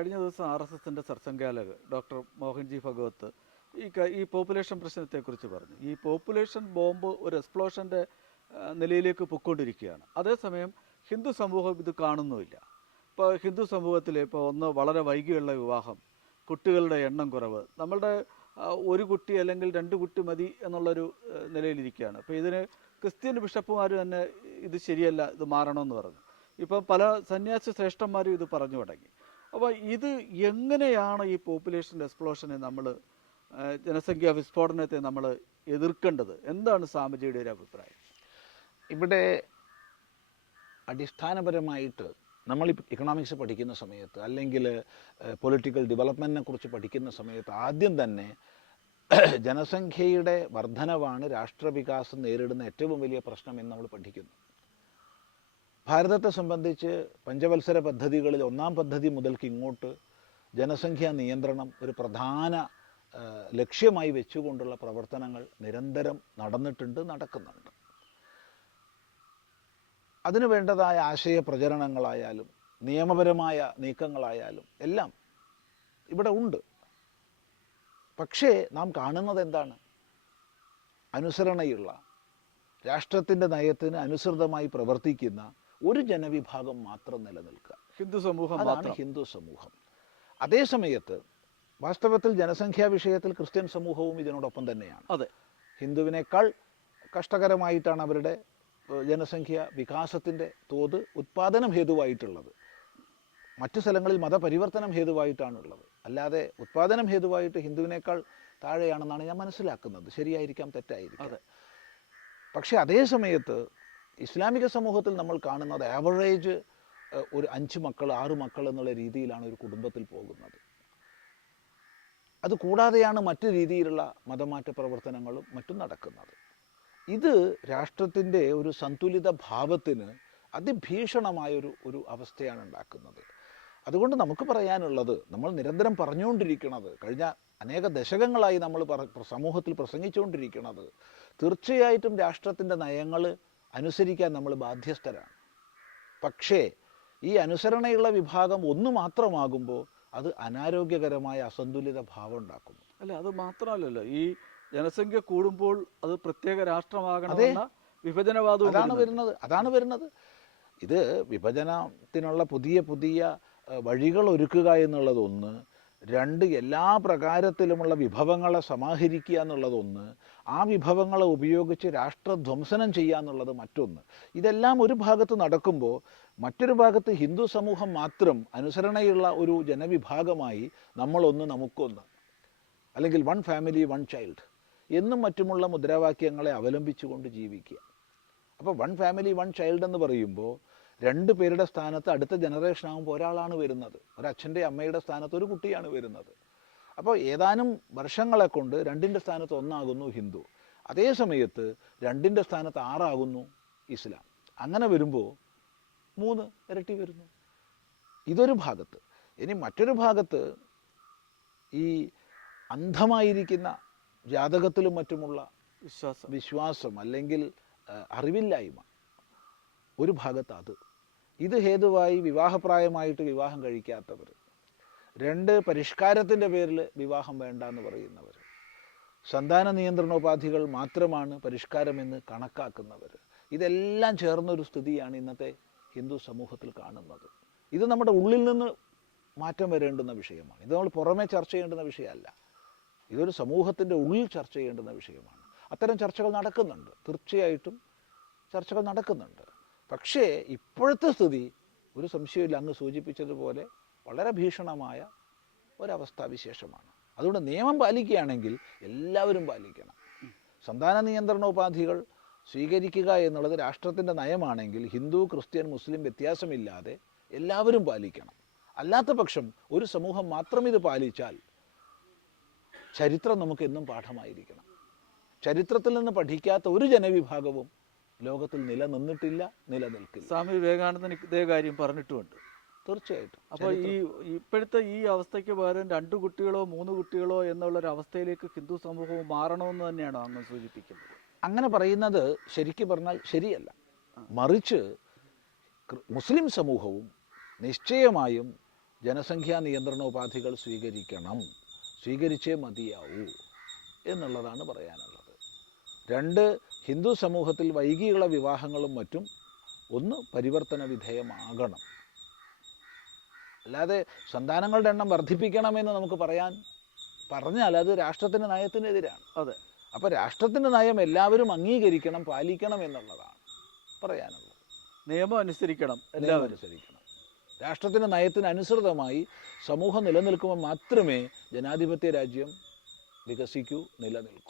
കഴിഞ്ഞ ദിവസം R S എസിന്റെ സർസംഘാലക് ഡോക്ടർ മോഹൻജി ഭഗവത്ത് ഈ ഈ പോപ്പുലേഷൻ പ്രശ്നത്തെക്കുറിച്ച് പറഞ്ഞു. ഈ പോപ്പുലേഷൻ ബോംബ് ഒരു എക്സ്പ്ലോഷന്റെ നിലയിലേക്ക് പൊയ്ക്കൊണ്ടിരിക്കുകയാണ്. അതേസമയം ഹിന്ദു സമൂഹം ഇത് കാണുന്നുമില്ല. ഇപ്പോൾ ഹിന്ദു സമൂഹത്തിൽ ഇപ്പോൾ ഒന്ന് വളരെ വൈകിയുള്ള വിവാഹം കുട്ടികളുടെ എണ്ണം കുറവ് നമ്മളുടെ ഒരു കുട്ടി അല്ലെങ്കിൽ രണ്ട് കുട്ടി മതി എന്നുള്ളൊരു നിലയിലിരിക്കുകയാണ്. അപ്പോൾ ഇതിന് ക്രിസ്ത്യൻ ബിഷപ്പുമാർ തന്നെ ഇത് ശരിയല്ല ഇത് മാറണമെന്ന് പറഞ്ഞു. ഇപ്പം പല സന്യാസി ശ്രേഷ്ഠന്മാരും ഇത് പറഞ്ഞു തുടങ്ങി. അപ്പോൾ ഇത് എങ്ങനെയാണ് ഈ പോപ്പുലേഷൻ എക്സ്പ്ലോഷനെ നമ്മൾ ജനസംഖ്യാ വിസ്ഫോടനത്തെ നമ്മൾ എതിർക്കേണ്ടത്? എന്താണ് സ്വാമിജിയുടെ ഒരു അഭിപ്രായം? ഇവിടെ അടിസ്ഥാനപരമായിട്ട് നമ്മൾ ഇക്കണോമിക്സ് പഠിക്കുന്ന സമയത്ത് അല്ലെങ്കിൽ പൊളിറ്റിക്കൽ ഡെവലപ്മെന്റിനെ കുറിച്ച് പഠിക്കുന്ന സമയത്ത് ആദ്യം തന്നെ ജനസംഖ്യയുടെ വർധനവാണ് രാഷ്ട്രവികാസം നേരിടുന്ന ഏറ്റവും വലിയ പ്രശ്നം എന്ന് നമ്മൾ പഠിക്കുന്നു. ഭാരതത്തെ സംബന്ധിച്ച് പഞ്ചവത്സര പദ്ധതികളിൽ ഒന്നാം പദ്ധതി മുതൽക്ക് ഇങ്ങോട്ട് ജനസംഖ്യാ നിയന്ത്രണം ഒരു പ്രധാന ലക്ഷ്യമായി വെച്ചുകൊണ്ടുള്ള പ്രവർത്തനങ്ങൾ നിരന്തരം നടന്നിട്ടുണ്ട് നടക്കുന്നുണ്ട്. അതിനു വേണ്ടതായ ആശയ പ്രചരണങ്ങളായാലും നിയമപരമായ നീക്കങ്ങളായാലും എല്ലാം ഇവിടെ ഉണ്ട്. പക്ഷേ നാം കാണുന്നത് എന്താണ്? അനുസരണയുള്ള രാഷ്ട്രത്തിന്റെ നയത്തിന് അനുസൃതമായി പ്രവർത്തിക്കുന്ന ഒരു ജനവിഭാഗം മാത്രം നിലനിൽക്കുക. ഹിന്ദു സമൂഹം അതാണ് ഹിന്ദു സമൂഹം. അതേ സമയത്ത് വാസ്തവത്തിൽ ജനസംഖ്യാ വിഷയത്തിൽ ക്രിസ്ത്യൻ സമൂഹവും ഇതിനോടൊപ്പം തന്നെയാണ്. അതെ. ഹിന്ദുവിനേക്കാൾ കഷ്ടകരമായിട്ടാണ് അവരുടെ ജനസംഖ്യ വികാസത്തിന്റെ തോത് ഉത്പാദനം ഹേതുവായിട്ടുള്ളത്. മറ്റു സ്ഥലങ്ങളിൽ മതപരിവർത്തനം ഹേതുവായിട്ടാണുള്ളത്. അല്ലാതെ ഉത്പാദനം ഹേതുവായിട്ട് ഹിന്ദുവിനേക്കാൾ താഴെയാണെന്നാണ് ഞാൻ മനസ്സിലാക്കുന്നത്. ശരിയായിരിക്കാം തെറ്റായിരിക്കാം. അതെ. പക്ഷേ അതേ സമയത്ത് ഇസ്ലാമിക സമൂഹത്തിൽ നമ്മൾ കാണുന്നത് ആവറേജ് ഒരു അഞ്ച് മക്കൾ ആറ് മക്കൾ എന്നുള്ള രീതിയിലാണ് ഒരു കുടുംബത്തിൽ പോകുന്നത്. അത് കൂടാതെയാണ് മറ്റു രീതിയിലുള്ള മതമാറ്റ പ്രവർത്തനങ്ങളും മറ്റും നടക്കുന്നത്. ഇത് രാഷ്ട്രത്തിന്റെ ഒരു സന്തുലിത ഭാവത്തിന് അതിഭീഷണമായൊരു ഒരു അവസ്ഥയാണ് ഉണ്ടാക്കുന്നത്. അതുകൊണ്ട് നമുക്ക് പറയാനുള്ളത് നമ്മൾ നിരന്തരം പറഞ്ഞുകൊണ്ടിരിക്കുന്നത് കഴിഞ്ഞ അനേക ദശകങ്ങളായി നമ്മൾ സമൂഹത്തിൽ പ്രസംഗിച്ചുകൊണ്ടിരിക്കുന്നത് തീർച്ചയായിട്ടും രാഷ്ട്രത്തിന്റെ നയങ്ങൾ അനുസരിക്കാൻ നമ്മൾ ബാധ്യസ്ഥരാണ്. പക്ഷേ ഈ അനുസരണയുള്ള വിഭാഗം ഒന്ന് മാത്രമാകുമ്പോൾ അത് അനാരോഗ്യകരമായ അസന്തുലിത ഭാവം ഉണ്ടാക്കുന്നു. അല്ല അത് മാത്രമല്ലല്ലോ. ഈ ജനസംഖ്യ കൂടുമ്പോൾ അത് പ്രത്യേക രാഷ്ട്രമാകണം വിഭജനവാദവും അതാണ് വരുന്നത് അതാണ് വരുന്നത്. ഇത് വിഭജനത്തിനുള്ള പുതിയ പുതിയ വഴികൾ ഒരുക്കുക എന്നുള്ളതൊന്ന് രണ്ട് എല്ലാ പ്രകാരത്തിലുമുള്ള വിഭവങ്ങളെ സമാഹരിക്കുക എന്നുള്ളതൊന്ന് ആ വിഭവങ്ങളെ ഉപയോഗിച്ച് രാഷ്ട്രധ്വംസനം ചെയ്യുക എന്നുള്ളത് മറ്റൊന്ന്. ഇതെല്ലാം ഒരു ഭാഗത്ത് നടക്കുമ്പോൾ മറ്റൊരു ഭാഗത്ത് ഹിന്ദു സമൂഹം മാത്രം അനുസരണയുള്ള ഒരു ജനവിഭാഗമായി നമ്മളൊന്ന് നമുക്കൊന്ന് അല്ലെങ്കിൽ വൺ ഫാമിലി വൺ ചൈൽഡ് എന്നും മറ്റുമുള്ള മുദ്രാവാക്യങ്ങളെ അവലംബിച്ചുകൊണ്ട് ജീവിക്കുക. അപ്പോൾ വൺ ഫാമിലി വൺ ചൈൽഡ് എന്ന് പറയുമ്പോൾ രണ്ട് പേരുടെ സ്ഥാനത്ത് അടുത്ത ജനറേഷൻ ആകുമ്പോൾ ഒരാളാണ് വരുന്നത്. ഒരച്ഛന്റെ അമ്മയുടെ സ്ഥാനത്ത് ഒരു കുട്ടിയാണ് വരുന്നത്. അപ്പോൾ ഏതാനും വർഷങ്ങളെ കൊണ്ട് രണ്ടിന്റെ സ്ഥാനത്ത് ഒന്നാകുന്നു ഹിന്ദു. അതേ സമയത്ത് രണ്ടിന്റെ സ്ഥാനത്ത് ആറാകുന്നു ഇസ്ലാം. അങ്ങനെ വരുമ്പോൾ മൂന്ന് ഇരട്ടി വരുന്നു. ഇതൊരു ഭാഗത്ത്. ഇനി മറ്റൊരു ഭാഗത്ത് ഈ അന്ധമായിരിക്കുന്ന ജാതകത്തിലും മറ്റുമുള്ള വിശ്വാസം. വിശ്വാസം അല്ലെങ്കിൽ അറിവില്ലായ്മ. ഒരു ഭാഗത്ത് അത്. ഇത് ഹേതുവായി വിവാഹപ്രായമായിട്ട് വിവാഹം കഴിക്കാത്തവർ. രണ്ട് പരിഷ്കാരത്തിന്റെ പേരിൽ വിവാഹം വേണ്ട എന്ന് പറയുന്നവർ. സന്താന നിയന്ത്രണോപാധികൾ മാത്രമാണ് പരിഷ്കാരമെന്ന് കണക്കാക്കുന്നവർ. ഇതെല്ലാം ചേർന്നൊരു സ്ഥിതിയാണ് ഇന്നത്തെ ഹിന്ദു സമൂഹത്തിൽ കാണുന്നത്. ഇത് നമ്മുടെ ഉള്ളിൽ നിന്ന് മാറ്റം വരേണ്ടുന്ന വിഷയമാണ്. ഇത് നമ്മൾ പുറമേ ചർച്ച ചെയ്യേണ്ടുന്ന വിഷയമല്ല. ഇതൊരു സമൂഹത്തിന്റെ ഉള്ളിൽ ചർച്ച ചെയ്യേണ്ടുന്ന വിഷയമാണ്. അത്തരം ചർച്ചകൾ നടക്കുന്നുണ്ട്. തീർച്ചയായിട്ടും ചർച്ചകൾ നടക്കുന്നുണ്ട്. പക്ഷേ ഇപ്പോഴത്തെ സ്ഥിതി ഒരു സംശയമില്ല അങ്ങ് സൂചിപ്പിച്ചതുപോലെ വളരെ ഭീഷണമായ ഒരവസ്ഥാവിശേഷമാണ് അതുകൊണ്ട് നിയമം പാലിക്കുകയാണെങ്കിൽ എല്ലാവരും പാലിക്കണം. സന്താന നിയന്ത്രണോപാധികൾ സ്വീകരിക്കുക എന്നുള്ളത് രാഷ്ട്രത്തിന്റെ നയമാണെങ്കിൽ ഹിന്ദു ക്രിസ്ത്യൻ മുസ്ലിം വ്യത്യാസമില്ലാതെ എല്ലാവരും പാലിക്കണം. അല്ലാത്ത പക്ഷം ഒരു സമൂഹം മാത്രം ഇത് പാലിച്ചാൽ ചരിത്രം നമുക്ക് എന്നും പാഠമായിരിക്കണം. ചരിത്രത്തിൽ നിന്ന് പഠിക്കാത്ത ഒരു ജനവിഭാഗവും ലോകത്തിൽ നിലനിന്നിട്ടില്ല നിലനിൽക്കില്ല. സ്വാമി വിവേകാനന്ദൻ ഇതേ കാര്യം പറഞ്ഞിട്ടുമുണ്ട്. തീർച്ചയായിട്ടും. അപ്പോൾ ഈ ഇപ്പോഴത്തെ ഈ അവസ്ഥയ്ക്ക് പകരം രണ്ട് കുട്ടികളോ മൂന്ന് കുട്ടികളോ എന്നുള്ള ഒരു അവസ്ഥയിലേക്ക് ഹിന്ദു സമൂഹവും മാറണമെന്ന് തന്നെയാണോ അങ്ങ് സൂചിപ്പിക്കുന്നത്. അങ്ങനെ പറയുന്നത് ശരിക്കും പറഞ്ഞാൽ ശരിയല്ല. മറിച്ച് മുസ്ലിം സമൂഹവും നിശ്ചയമായും ജനസംഖ്യാ നിയന്ത്രണ നിയന്ത്രണോപാധികൾ സ്വീകരിക്കണം. സ്വീകരിച്ചേ മതിയാവൂ എന്നുള്ളതാണ് പറയാനുള്ളത്. രണ്ട് ഹിന്ദു സമൂഹത്തിൽ വൈകിയുള്ള വിവാഹങ്ങളും മറ്റും ഒന്ന് പരിവർത്തന വിധേയമാകണം. അല്ലാതെ സന്താനങ്ങളുടെ എണ്ണം വർദ്ധിപ്പിക്കണമെന്ന് നമുക്ക് പറയാൻ പറഞ്ഞാൽ അത് രാഷ്ട്രത്തിന്റെ നയത്തിനെതിരാണ്. അതെ. അപ്പോൾ രാഷ്ട്രത്തിന്റെ നയം എല്ലാവരും അംഗീകരിക്കണം പാലിക്കണം എന്നുള്ളതാണ് പറയാനുള്ളത്. നിയമം അനുസരിക്കണം എല്ലാവരും. അനുസരിക്കണം. രാഷ്ട്രത്തിന്റെ നയത്തിനനുസൃതമായി സമൂഹം നിലനിൽക്കുമ്പോൾ മാത്രമേ ജനാധിപത്യ രാജ്യം വികസിക്കൂ നിലനിൽക്കൂ.